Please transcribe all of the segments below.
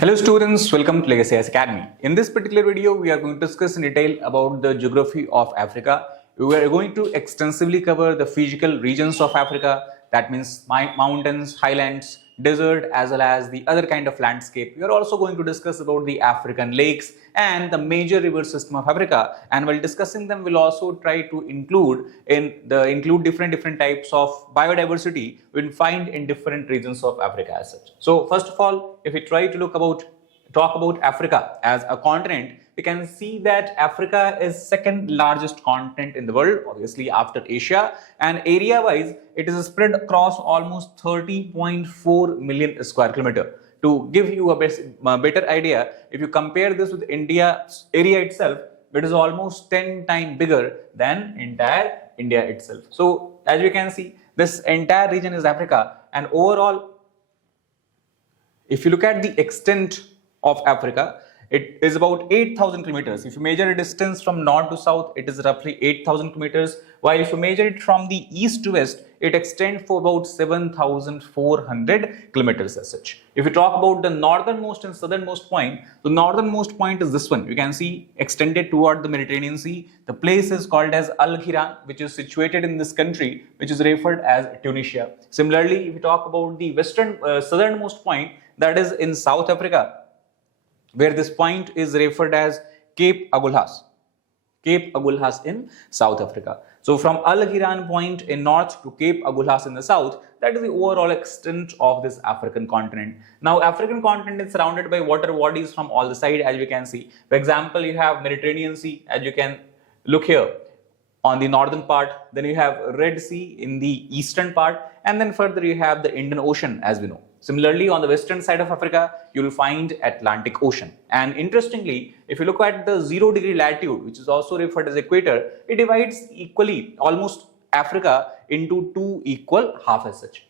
Hello students, welcome to Legacy IAS Academy. In this particular video, we are going to discuss in detail about the geography of Africa. We are going to extensively cover the physical regions of Africa, that means mountains, highlands, desert, as well as the other kind of landscape. We are also going to discuss about the African lakes and the major river system of Africa, and while discussing them, we'll also try to include different types of biodiversity we'll find in different regions of Africa as such. So first of all, if we try to talk about Africa as a continent, we can see that Africa is second largest continent in the world, obviously after Asia, and area wise it is spread across almost 30.4 million square kilometer. To give you a better idea, if you compare this with India's area itself, it is almost 10 times bigger than entire India itself. So as you can see, this entire region is Africa, and overall, if you look at the extent of Africa, it is about 8,000 kilometers. If you measure a distance from north to south, it is roughly 8,000 kilometers. While if you measure it from the east to west, it extends for about 7,400 kilometers as such. If you talk about the northernmost and southernmost point, the northernmost point is this one. You can see extended toward the Mediterranean Sea. The place is called as Al-Hiran, which is situated in this country, which is referred as Tunisia. Similarly, if you talk about the southernmost point, that is in South Africa, where this point is referred as Cape Agulhas in South Africa. So from Al-Hiran point in north to Cape Agulhas in the south, that is the overall extent of this African continent. Now African continent is surrounded by water bodies from all the sides, as you can see. For example, you have Mediterranean Sea, as you can look here on the northern part, then you have Red Sea in the eastern part, and then further you have the Indian Ocean, as we know. Similarly, on the western side of Africa, you will find Atlantic Ocean. And interestingly, if you look at the 0-degree latitude, which is also referred as equator, it divides equally almost Africa into two equal halves as such.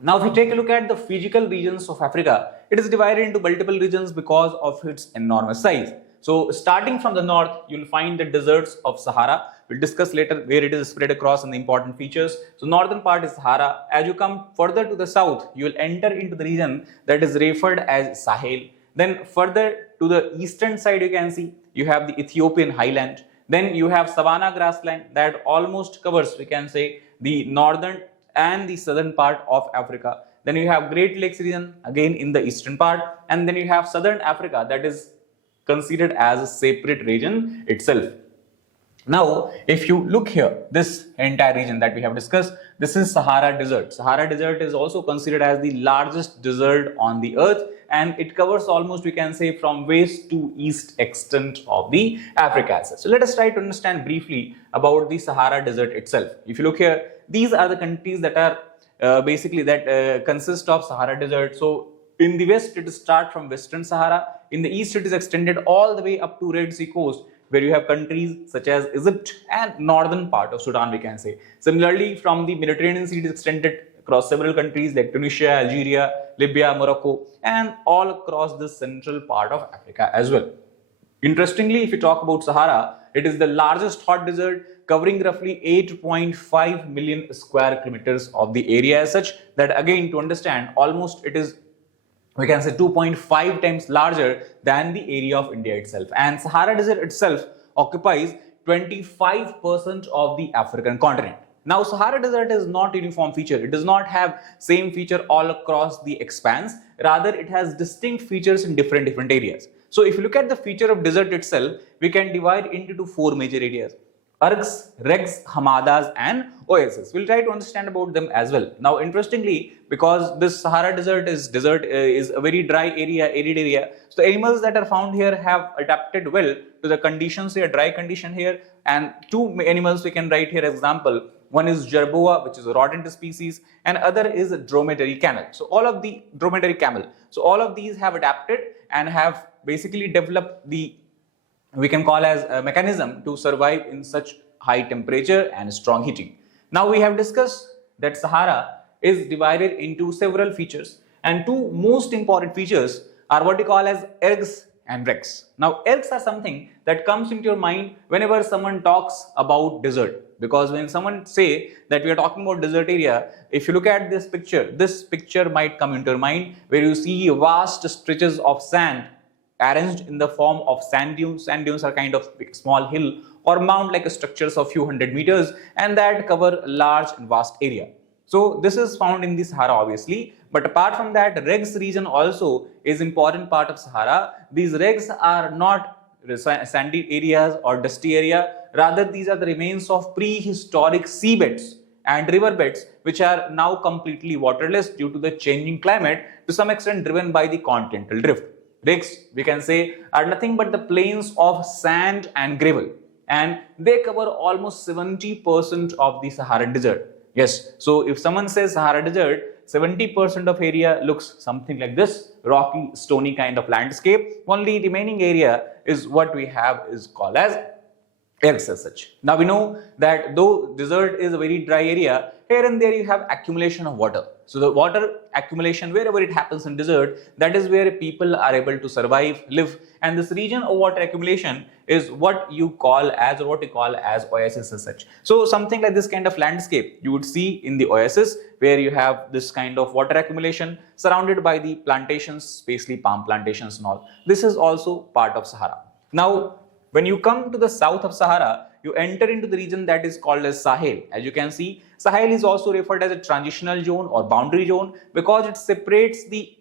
Now, if we take a look at the physical regions of Africa, it is divided into multiple regions because of its enormous size. So, starting from the north, you will find the deserts of Sahara. We'll discuss later where it is spread across and the important features. So, northern part is Sahara. As you come further to the south, you will enter into the region that is referred as Sahel. Then further to the eastern side, you can see you have the Ethiopian highland. Then you have savanna grassland that almost covers, we can say, the northern and the southern part of Africa. Then you have Great Lakes region again in the eastern part, and then you have southern Africa that is considered as a separate region itself. Now, if you look here, this entire region that we have discussed, this is Sahara Desert. Sahara Desert is also considered as the largest desert on the earth, and it covers almost, we can say, from west to east extent of the Africa. So let us try to understand briefly about the Sahara Desert itself. If you look here, these are the countries that are consist of Sahara Desert. So in the west, it starts from Western Sahara. In the east, it is extended all the way up to Red Sea coast, where you have countries such as Egypt and northern part of Sudan, we can say. Similarly, from the Mediterranean Sea, it is extended across several countries like Tunisia, Algeria, Libya, Morocco, and all across the central part of Africa as well. Interestingly, if you talk about Sahara, it is the largest hot desert, covering roughly 8.5 million square kilometers of the area as such. That again, to understand, almost it is, we can say, 2.5 times larger than the area of India itself. And Sahara Desert itself occupies 25% of the African continent. Now, Sahara Desert is not a uniform feature. It does not have same feature all across the expanse. Rather, it has distinct features in different areas. So, if you look at the feature of desert itself, we can divide into four major areas: Args, Regs, Hamadas, and Oasis. We'll try to understand about them as well. Now, interestingly, because this Sahara Desert is a very dry area, arid area, so the animals that are found here have adapted well to the conditions here, dry condition here. And two animals we can write here as example. One is jerboa, which is a rodent species, and other is a dromedary camel. So all of the dromedary camel. So all of these have adapted and have basically developed the, we can call as a mechanism to survive in such high temperature and strong heating. Now we have discussed that Sahara is divided into several features, and two most important features are what we call as ergs and regs. Now ergs are something that comes into your mind whenever someone talks about desert, because when someone say that we are talking about desert area, if you look at this picture might come into your mind, where you see vast stretches of sand arranged in the form of sand dunes. Sand dunes are kind of small hill or mound like structures of few hundred meters, and that cover large and vast area. So this is found in the Sahara obviously, but apart from that, regs region also is important part of Sahara. These regs are not sandy areas or dusty area, rather these are the remains of prehistoric seabeds and riverbeds which are now completely waterless due to the changing climate, to some extent driven by the continental drift. Regs, we can say, are nothing but the plains of sand and gravel, and they cover almost 70% of the Saharan desert. Yes, so if someone says Sahara desert, 70% of area looks something like this, rocky, stony kind of landscape. Only remaining area is what we have is called as regs as such. Now we know that though desert is a very dry area, here and there you have accumulation of water. So the water accumulation, wherever it happens in desert, that is where people are able to survive, live, and this region of water accumulation is what you call as, or what you call as oasis as such. So something like this kind of landscape you would see in the oasis, where you have this kind of water accumulation surrounded by the plantations, especially palm plantations and all. This is also part of Sahara. Now when you come to the south of Sahara, you enter into the region that is called as Sahel. As you can see, Sahel is also referred as a transitional zone or boundary zone because it separates the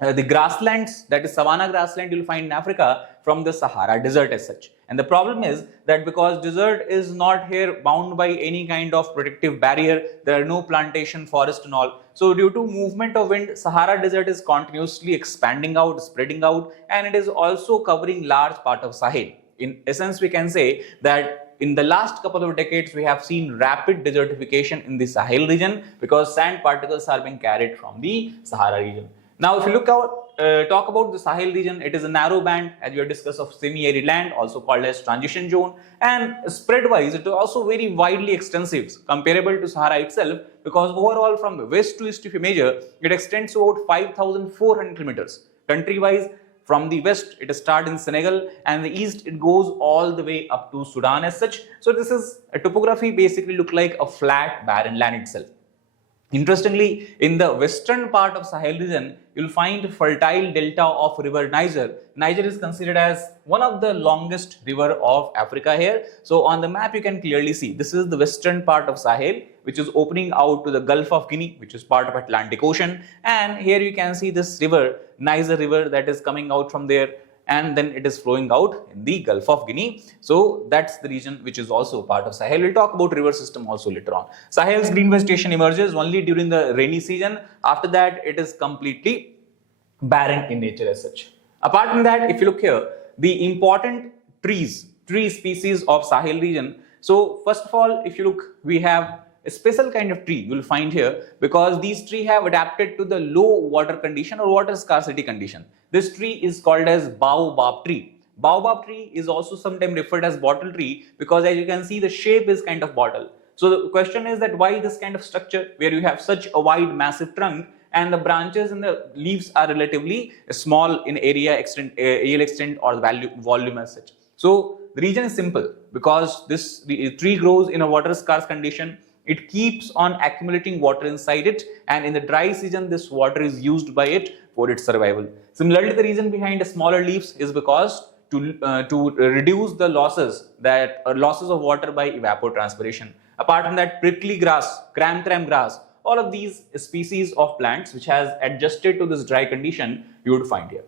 grasslands, that is savanna grassland you will find in Africa, from the Sahara desert as such. And the problem is that because desert is not here bound by any kind of protective barrier, there are no plantation, forest and all. So due to movement of wind, Sahara desert is continuously expanding out, spreading out, and it is also covering large part of Sahel. In essence, we can say that in the last couple of decades, we have seen rapid desertification in the Sahel region because sand particles are being carried from the Sahara region. Now, if you talk about the Sahel region, it is a narrow band, as we have discussed, of semi-arid land, also called as transition zone, and spread-wise, it is also very widely extensive, comparable to Sahara itself, because overall from the west to east, if you measure, it extends to about 5,400 kilometers. Country-wise, from the west, it starts in Senegal, and the east, it goes all the way up to Sudan as such. So this is a topography basically look like a flat, barren land itself. Interestingly, in the western part of Sahel region, you will find fertile delta of river Niger. Niger is considered as one of the longest river of Africa here. So on the map, you can clearly see this is the western part of Sahel, which is opening out to the Gulf of Guinea, which is part of Atlantic Ocean. And here you can see this river, Niger river, that is coming out from there, and then it is flowing out in the Gulf of Guinea. So that's the region which is also part of Sahel. We'll talk about river system also later on. Sahel's green vegetation emerges only during the rainy season. After that, it is completely barren in nature as such. Apart from that, if you look here, the important tree species of Sahel region. So first of all, if you look, we have a special kind of tree you will find here because these trees have adapted to the low water condition or water scarcity condition. This tree is called as baobab tree. Baobab tree is also sometimes referred as bottle tree because as you can see the shape is kind of bottle. So the question is that why this kind of structure where you have such a wide massive trunk and the branches and the leaves are relatively small in area extent, areal extent or the volume as such. So the reason is simple because this tree grows in a water scarce condition. It keeps on accumulating water inside it, and in the dry season, this water is used by it for its survival. Similarly, the reason behind the smaller leaves is because to reduce the losses of water by evapotranspiration. Apart from that, prickly grass, cram grass, all of these species of plants which has adjusted to this dry condition, you would find here.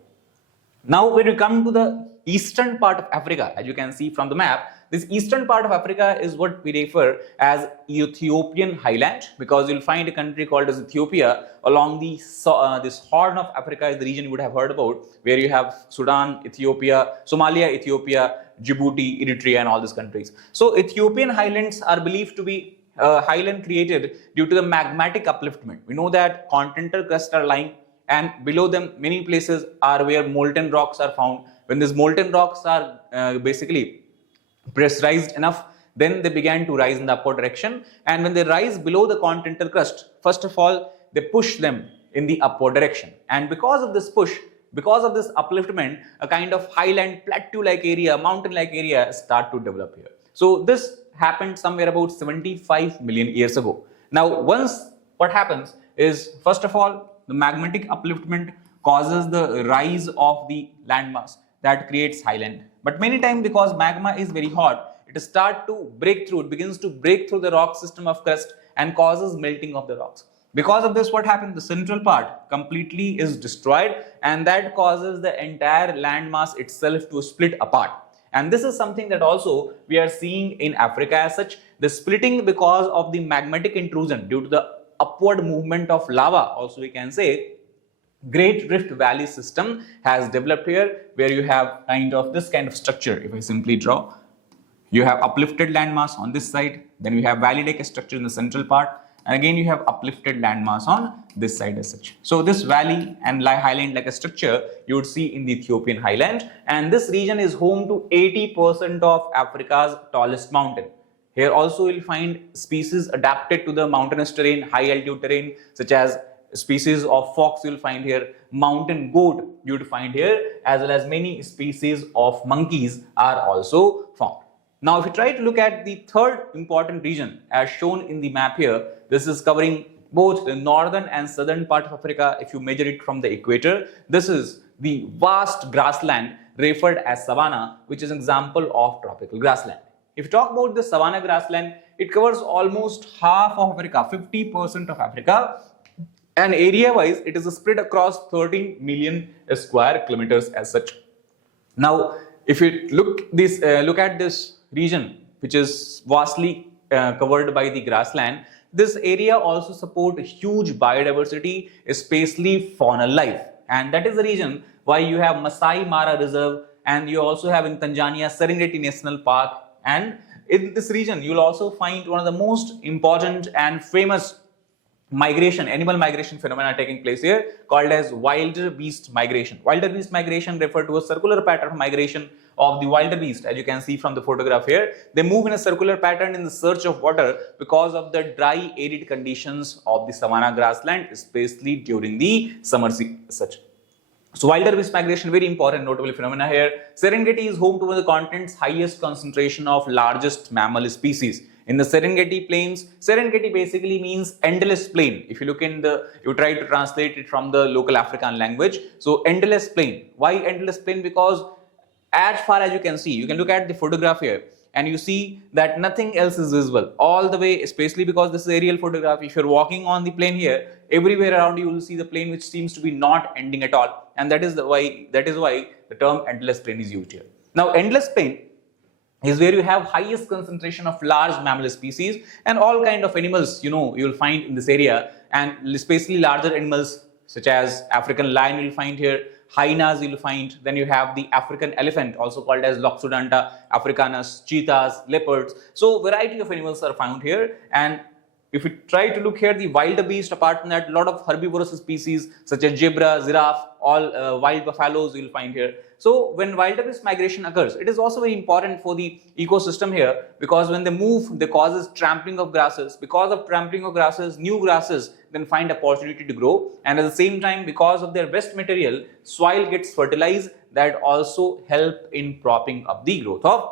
Now, when you come to the eastern part of Africa, as you can see from the map, this eastern part of Africa is what we refer as Ethiopian Highland because you'll find a country called as Ethiopia along the this horn of Africa is the region you would have heard about where you have Sudan, Ethiopia, Somalia, Ethiopia, Djibouti, Eritrea and all these countries. So Ethiopian Highlands are believed to be highland created due to the magmatic upliftment. We know that continental crusts are lying and below them many places are where molten rocks are found. When these molten rocks are basically pressurized enough, then they began to rise in the upward direction, and when they rise below the continental crust, first of all they push them in the upward direction, and because of this push, because of this upliftment, a kind of highland plateau like area, mountain like area start to develop here. So this happened somewhere about 75 million years ago. Now, once what happens is, first of all, the magmatic upliftment causes the rise of the landmass that creates highland. But many times, because magma is very hot, it starts to break through, it begins to break through the rock system of crust and causes melting of the rocks. Because of this, what happens? The central part completely is destroyed, and that causes the entire landmass itself to split apart. And this is something that also we are seeing in Africa as such. The splitting because of the magmatic intrusion due to the upward movement of lava, also we can say, Great Rift Valley system has developed here, where you have this kind of structure. If I simply draw, you have uplifted landmass on this side, then you have valley-like structure in the central part, and again you have uplifted landmass on this side as such. So this valley and highland-like structure you would see in the Ethiopian highland, and this region is home to 80% of Africa's tallest mountain. Here also you will find species adapted to the mountainous terrain, high altitude terrain, such as species of fox you will find here, mountain goat you would find here, as well as many species of monkeys are also found. Now, if you try to look at the third important region as shown in the map here, this is covering both the northern and southern part of Africa. If you measure it from the equator, this is the vast grassland referred as savanna, which is an example of tropical grassland. If you talk about the savanna grassland, it covers almost half of Africa, 50% of Africa, and area-wise, it is spread across 13 million square kilometers as such. Now, if you look at this region, which is vastly covered by the grassland, this area also supports huge biodiversity, especially faunal life, and that is the reason why you have Masai Mara Reserve, and you also have in Tanzania Serengeti National Park. And in this region, you will also find one of the most important and famous animal migration phenomena taking place here, called as wildebeest migration. Wildebeest migration refer to a circular pattern of migration of the wildebeest. As you can see from the photograph here, they move in a circular pattern in the search of water because of the dry, arid conditions of the savanna grassland, especially during the summer such. So wildebeest migration, very important notable phenomena here. Serengeti is home to one of the continent's highest concentration of largest mammal species. In the Serengeti plains, Serengeti basically means endless plain. If you look in you try to translate it from the local African language. So endless plain. Why endless plain? Because as far as you can see, you can look at the photograph here and you see that nothing else is visible all the way, especially because this is aerial photograph. If you're walking on the plain here, everywhere around you will see the plain which seems to be not ending at all. And that is why the term endless plain is used here. Now, endless plain is where you have highest concentration of large mammal species and all kind of animals, you will find in this area, and especially larger animals such as African lion you will find here, hyenas you will find, then you have the African elephant, also called as Loxodonta africanus, cheetahs, leopards. So variety of animals are found here. And if you try to look here, the wildebeest, apart from that, a lot of herbivorous species such as zebra, giraffe, all wild buffaloes you will find here. So when wildebeest migration occurs, it is also very important for the ecosystem here, because when they move, they causes trampling of grasses. Because of trampling of grasses, new grasses then find opportunity to grow, and at the same time, because of their waste material, soil gets fertilized, that also help in propping up the growth of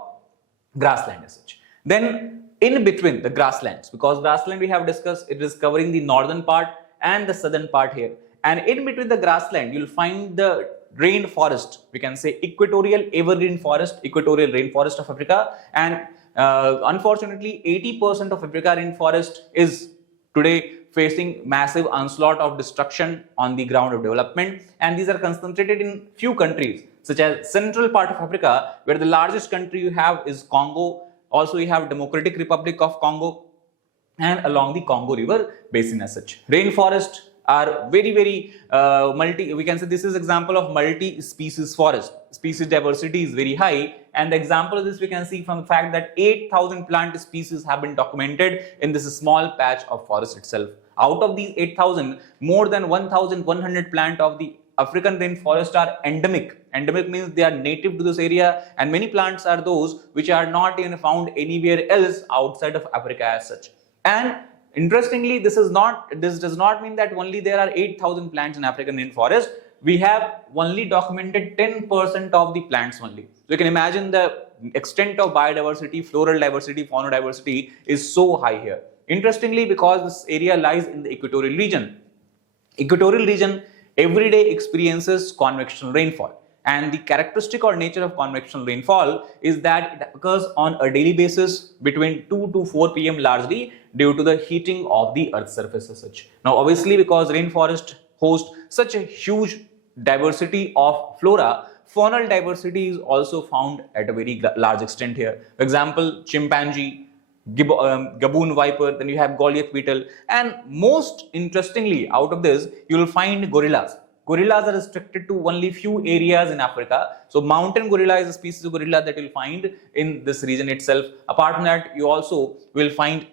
grassland as such. Then in between the grasslands, because grassland we have discussed, it is covering the northern part and the southern part here, and in between the grassland you'll find the rainforest, we can say equatorial evergreen forest, equatorial rainforest of Africa. And unfortunately 80% of Africa rainforest is today facing massive onslaught of destruction on the ground of development, and these are concentrated in few countries such as central part of Africa, where the largest country you have is Congo. Also you have Democratic Republic of Congo, and along the Congo River basin as such. Rainforest are very we can say this is example of multi-species forest. Species diversity is very high, and the example of this we can see from the fact that 8,000 plant species have been documented in this small patch of forest itself. Out of these 8,000, more than 1,100 plant of the African rainforest are endemic. Endemic means they are native to this area, and many plants are those which are not even found anywhere else outside of Africa as such. And interestingly, this does not mean that only there are 8,000 plants in African rainforest. We have only documented 10% of the plants only. So you can imagine the extent of biodiversity, floral diversity, fauna diversity is so high here. Interestingly, because this area lies in the equatorial region every day experiences convectional rainfall. And the characteristic or nature of convectional rainfall is that it occurs on a daily basis between 2 to 4 p.m. largely due to the heating of the earth's surface as such. Now, obviously, because rainforest host such a huge diversity of flora, faunal diversity is also found at a very large extent here. For example, chimpanzee, gaboon viper, then you have Goliath beetle, and most interestingly out of this you will find gorillas. Gorillas are restricted to only few areas in Africa. So mountain gorilla is a species of gorilla that you will find in this region itself. Apart from that, you also will find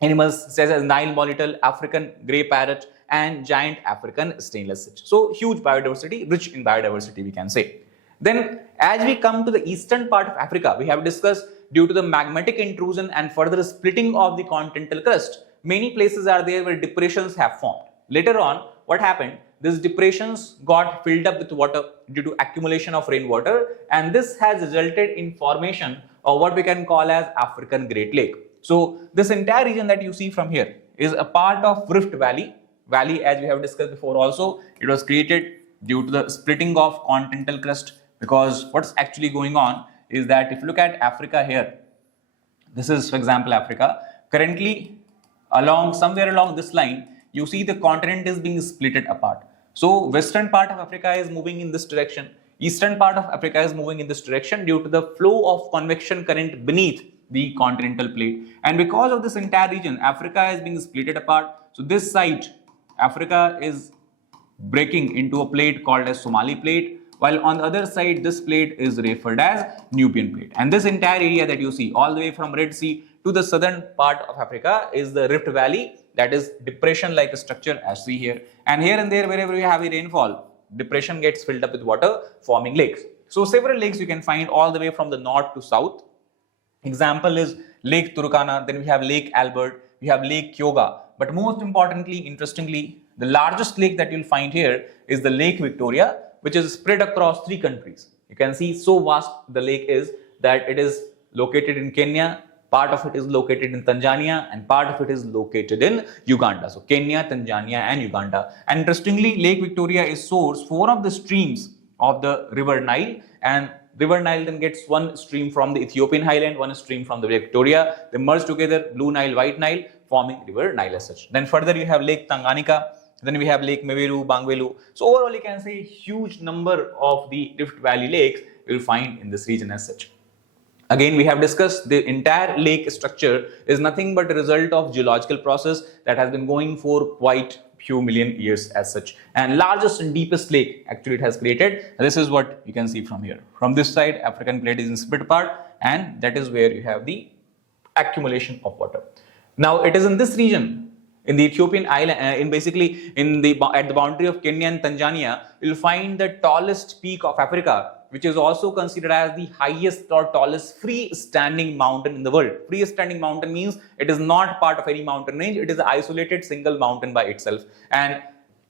animals such as Nile monitor, African grey parrot, and giant African stainless stitch. So huge biodiversity, rich in biodiversity we can say. Then as we come to the eastern part of Africa, we have discussed due to the magmatic intrusion and further splitting of the continental crust, many places are there where depressions have formed. Later on, what happened? These depressions got filled up with water due to accumulation of rainwater, and this has resulted in formation of what we can call as African Great Lake. So this entire region that you see from here is a part of Rift Valley. As we have discussed before also, it was created due to the splitting of continental crust, because what's actually going on is that if you look at Africa here, this is for example Africa, currently somewhere along this line, you see the continent is being split apart. So western part of Africa is moving in this direction, eastern part of Africa is moving in this direction due to the flow of convection current beneath the continental plate. And because of this entire region, Africa is being split apart. So this side, Africa is breaking into a plate called as Somali plate, while on the other side this plate is referred as Nubian plate. And this entire area that you see all the way from Red Sea to the southern part of Africa is the Rift Valley, that is depression like structure as see here. And here and there wherever you have a rainfall, depression gets filled up with water forming lakes. So several lakes you can find all the way from the north to south. Example is Lake Turkana, then we have Lake Albert, we have Lake Kyoga. But most importantly, interestingly, the largest lake that you'll find here is the Lake Victoria, which is spread across 3 countries. You can see so vast the lake is that it is located in Kenya, part of it is located in Tanzania, and part of it is located in Uganda. So Kenya, Tanzania, and Uganda. And interestingly, Lake Victoria is source for one of the streams of the River Nile, and River Nile then gets one stream from the Ethiopian highland, one stream from the Victoria. They merge together, Blue Nile, White Nile, forming River Nile as such. Then further you have Lake Tanganyika, then we have Lake Meweru, Bangweelu. So overall you can say huge number of the Rift Valley lakes you will find in this region as such. Again, we have discussed the entire lake structure is nothing but a result of geological process that has been going for quite few million years as such. And largest and deepest lake actually it has created. This is what you can see from here. From this side, African plate is in split apart, and that is where you have the accumulation of water. Now it is in this region, in the Ethiopian island, at the boundary of Kenya and Tanzania, you will find the tallest peak of Africa, which is also considered as the highest or tallest freestanding mountain in the world. Freestanding mountain means it is not part of any mountain range, it is an isolated single mountain by itself. And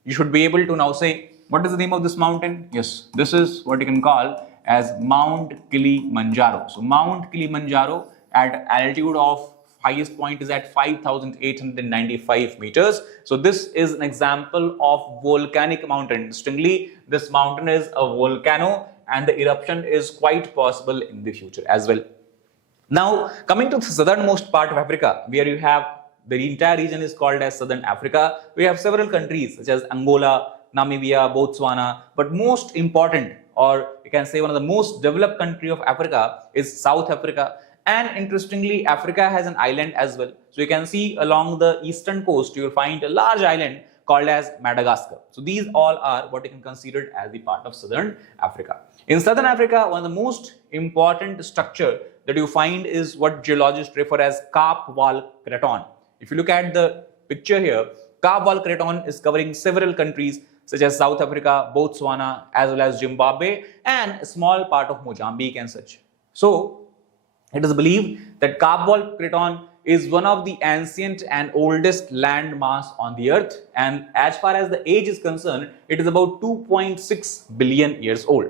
you should be able to now say, what is the name of this mountain? Yes, this is what you can call as Mount Kilimanjaro. So Mount Kilimanjaro at altitude of highest point is at 5,895 meters. So this is an example of volcanic mountain. Interestingly, this mountain is a volcano, and the eruption is quite possible in the future as well. Now coming to the southernmost part of Africa, where you have the entire region is called as Southern Africa. We have several countries such as Angola, Namibia, Botswana, but most important, or you can say one of the most developed country of Africa is South Africa. And interestingly, Africa has an island as well. So you can see along the eastern coast, you will find a large island called as Madagascar. So these all are what you can consider as the part of Southern Africa. In Southern Africa, one of the most important structure that you find is what geologists refer as Kaap Wall Craton. If you look at the picture here, Kaap Wall Craton is covering several countries such as South Africa, Botswana, as well as Zimbabwe, and a small part of Mozambique and such. So it is believed that Kaap Wall Craton is one of the ancient and oldest land mass on the earth, and as far as the age is concerned, it is about 2.6 billion years old.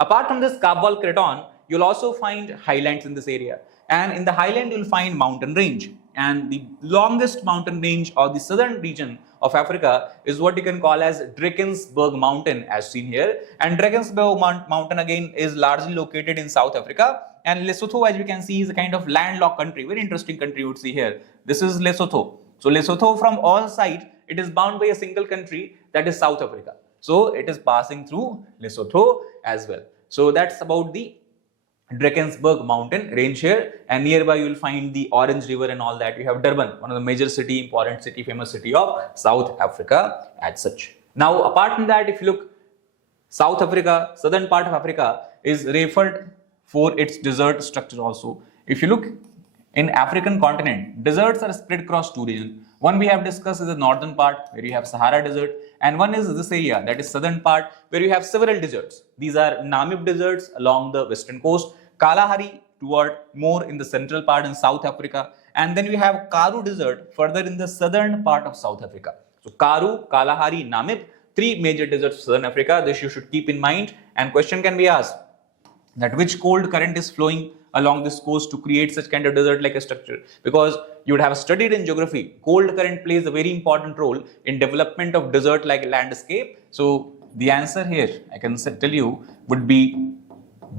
Apart from this Kaap Wall Craton, you'll also find highlands in this area. And in the highland, you'll find mountain range. And the longest mountain range or the southern region of Africa is what you can call as Drakensberg Mountain, as seen here. And Drakensberg Mountain again is largely located in South Africa. And Lesotho, as you can see, is a kind of landlocked country. Very interesting country you would see here. This is Lesotho. So Lesotho, from all sides, it is bound by a single country, that is South Africa. So it is passing through Lesotho as well. So that's about the Drakensberg Mountain range here, and nearby you will find the Orange River and all that. You have Durban, one of the major city, important city, famous city of South Africa as such. Now, apart from that, if you look, South Africa, southern part of Africa is referred for its desert structure also. If you look in African continent, deserts are spread across two regions. One we have discussed is the northern part, where you have Sahara Desert, and one is this area, that is southern part, where you have several deserts. These are Namib deserts along the western coast, Kalahari toward more in the central part in South Africa, and then we have Karoo Desert further in the southern part of South Africa. So Karoo, Kalahari, Namib, three major deserts of southern Africa. This you should keep in mind, and question can be asked that which cold current is flowing along this coast to create such kind of desert-like a structure, because you would have studied in geography, cold current plays a very important role in development of desert-like landscape. So the answer here, I can tell you, would be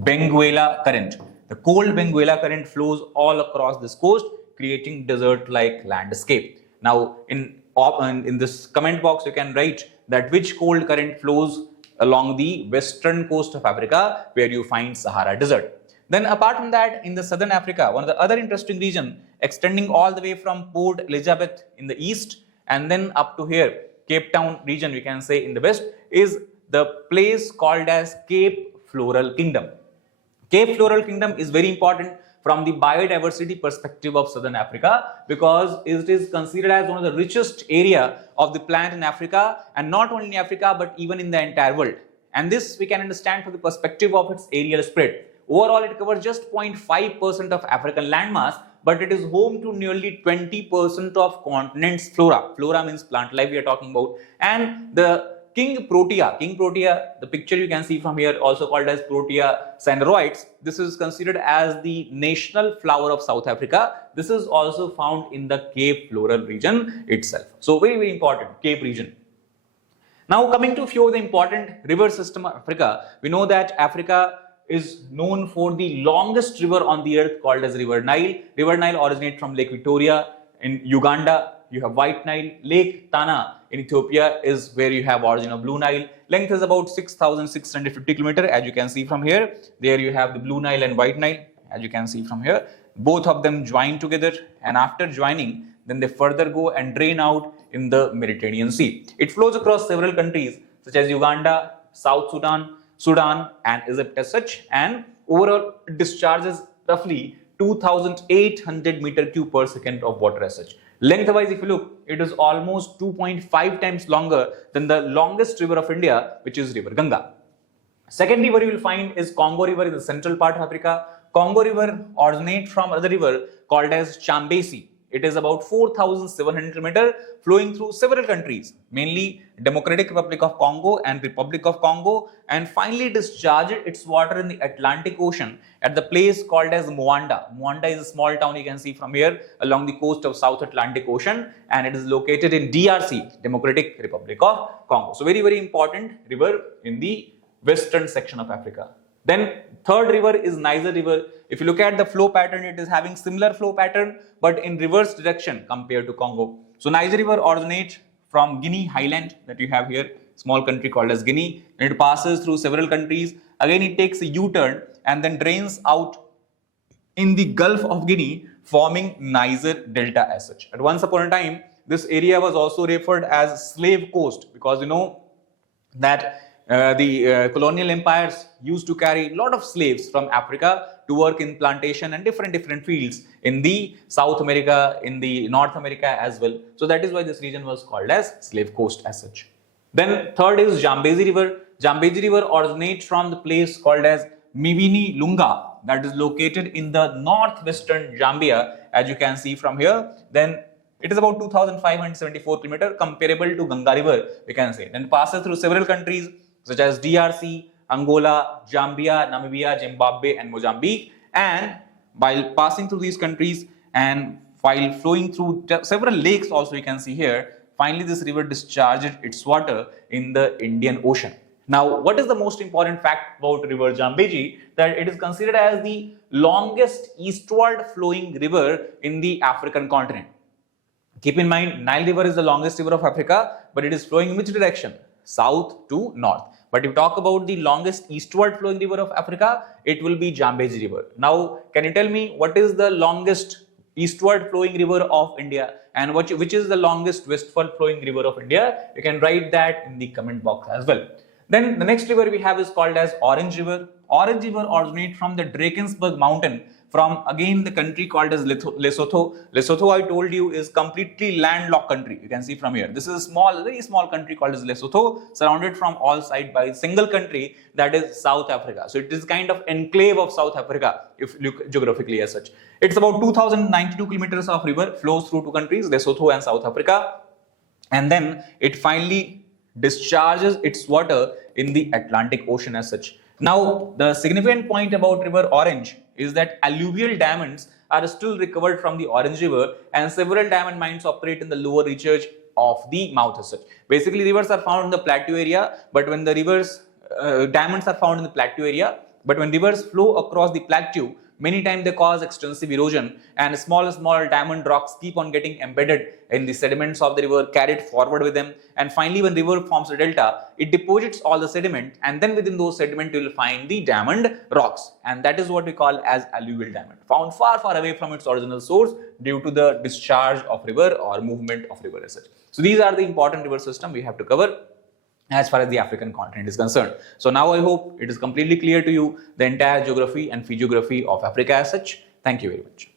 Benguela current. The cold Benguela current flows all across this coast, creating desert-like landscape. Now, in this comment box, you can write that which cold current flows along the western coast of Africa, where you find Sahara Desert. Then apart from that, in the southern Africa, one of the other interesting region, extending all the way from Port Elizabeth in the east and then up to here, Cape Town region, we can say in the west, is the place called as Cape Floral Kingdom. Cape Floral Kingdom is very important from the biodiversity perspective of southern Africa, because it is considered as one of the richest area of the plant in Africa, and not only in Africa but even in the entire world. And this we can understand from the perspective of its aerial spread. Overall, it covers just 0.5% of African landmass, but it is home to nearly 20% of continent's flora. Flora means plant life we are talking about. And the King Protea, the picture you can see from here, also called as Protea cineroides. This is considered as the national flower of South Africa. This is also found in the Cape Floral region itself. So very, very important, Cape region. Now coming to a few of the important river system of Africa, we know that Africa is known for the longest river on the earth, called as River Nile. River Nile originates from Lake Victoria in Uganda. You have White Nile. Lake Tana in Ethiopia is where you have origin of Blue Nile. Length is about 6,650 km, as you can see from here. There you have the Blue Nile and White Nile, as you can see from here. Both of them join together, and after joining, then they further go and drain out in the Mediterranean Sea. It flows across several countries such as Uganda, South Sudan and Egypt as such, and overall discharges roughly 2,800 meter cube per second of water as such. Lengthwise, if you look, it is almost 2.5 times longer than the longest river of India, which is River Ganga. Second river you will find is Congo River in the central part of Africa. Congo River originates from another river called as Chambezi. It is about 4,700 km, flowing through several countries, mainly Democratic Republic of Congo and Republic of Congo, and finally discharged its water in the Atlantic Ocean at the place called as Moanda. Moanda is a small town you can see from here along the coast of South Atlantic Ocean, and it is located in DRC, Democratic Republic of Congo. So very, very important river in the western section of Africa. Then third river is Niger River. If you look at the flow pattern, it is having similar flow pattern but in reverse direction compared to Congo. So Niger River originates from Guinea Highland that you have here, small country called as Guinea, and it passes through several countries. Again, it takes a U-turn and then drains out in the Gulf of Guinea, forming Niger Delta as such. At once upon a time, this area was also referred as Slave Coast, because you know that the colonial empires used to carry a lot of slaves from Africa to work in plantation and different fields in the South America, in the North America as well. So that is why this region was called as Slave Coast as such. Then third is Zambezi River. Zambezi River originates from the place called as Mvini Lunga, that is located in the northwestern Zambia, as you can see from here. Then it is about 2,574 km, comparable to Ganga River, we can say. Then passes through several countries such as DRC, Angola, Zambia, Namibia, Zimbabwe, and Mozambique. And while passing through these countries and while flowing through several lakes, also you can see here, finally this river discharged its water in the Indian Ocean. Now, what is the most important fact about river Zambezi? That it is considered as the longest eastward flowing river in the African continent. Keep in mind, Nile River is the longest river of Africa, but it is flowing in which direction? South to north. But if you talk about the longest eastward flowing river of Africa, it will be Zambezi River. Now, can you tell me what is the longest eastward flowing river of India and which is the longest westward flowing river of India? You can write that in the comment box as well. Then the next river we have is called as Orange River. Orange River originates from the Drakensberg mountain from again the country called as Lesotho. Lesotho, I told you, is completely landlocked country. You can see from here. This is a small, very small country called as Lesotho, surrounded from all sides by a single country, that is South Africa. So it is kind of enclave of South Africa if you look geographically as such. It's about 2092 kilometers of river, flows through two countries, Lesotho and South Africa, and then it finally discharges its water in the Atlantic Ocean as such. Now, the significant point about River Orange is that alluvial diamonds are still recovered from the Orange River, and several diamond mines operate in the lower reaches of the mouth as such. Basically, rivers are found in the plateau area, but when the diamonds are found in the plateau area, but when rivers flow across the plateau, many times they cause extensive erosion, and small diamond rocks keep on getting embedded in the sediments of the river, carried forward with them, and finally when the river forms a delta, it deposits all the sediment, and then within those sediment you will find the diamond rocks, and that is what we call as alluvial diamond, found far away from its original source due to the discharge of river or movement of river as such. So these are the important river system we have to cover as far as the African continent is concerned. So now I hope it is completely clear to you the entire geography and physiography of Africa as such. Thank you very much.